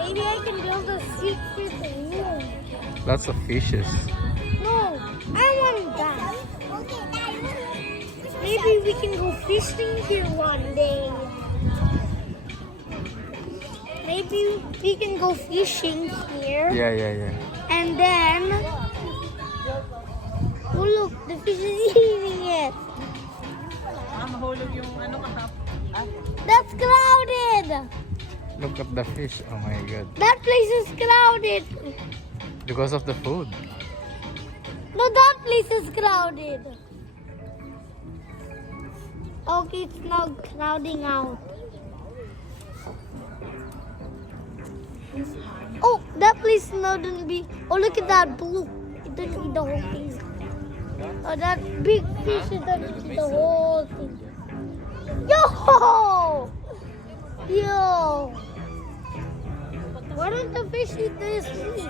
Maybe I can build a secret room. Lots of fishes. No, I want that. Maybe we can go fishing here one day. Maybe we can go fishing here. Yeah. And then, oh look, the fish is eating it. That's crowded. Look at the fish. Oh my god. That place is crowded. Because of the food. No, that place is crowded. Okay, it's now crowding out. Oh, that place now didn't be. Oh, look at that blue. It didn't eat the whole thing. Oh, that big fish didn't eat the whole thing. Yo! Yo! Why don't the fish eat this meat?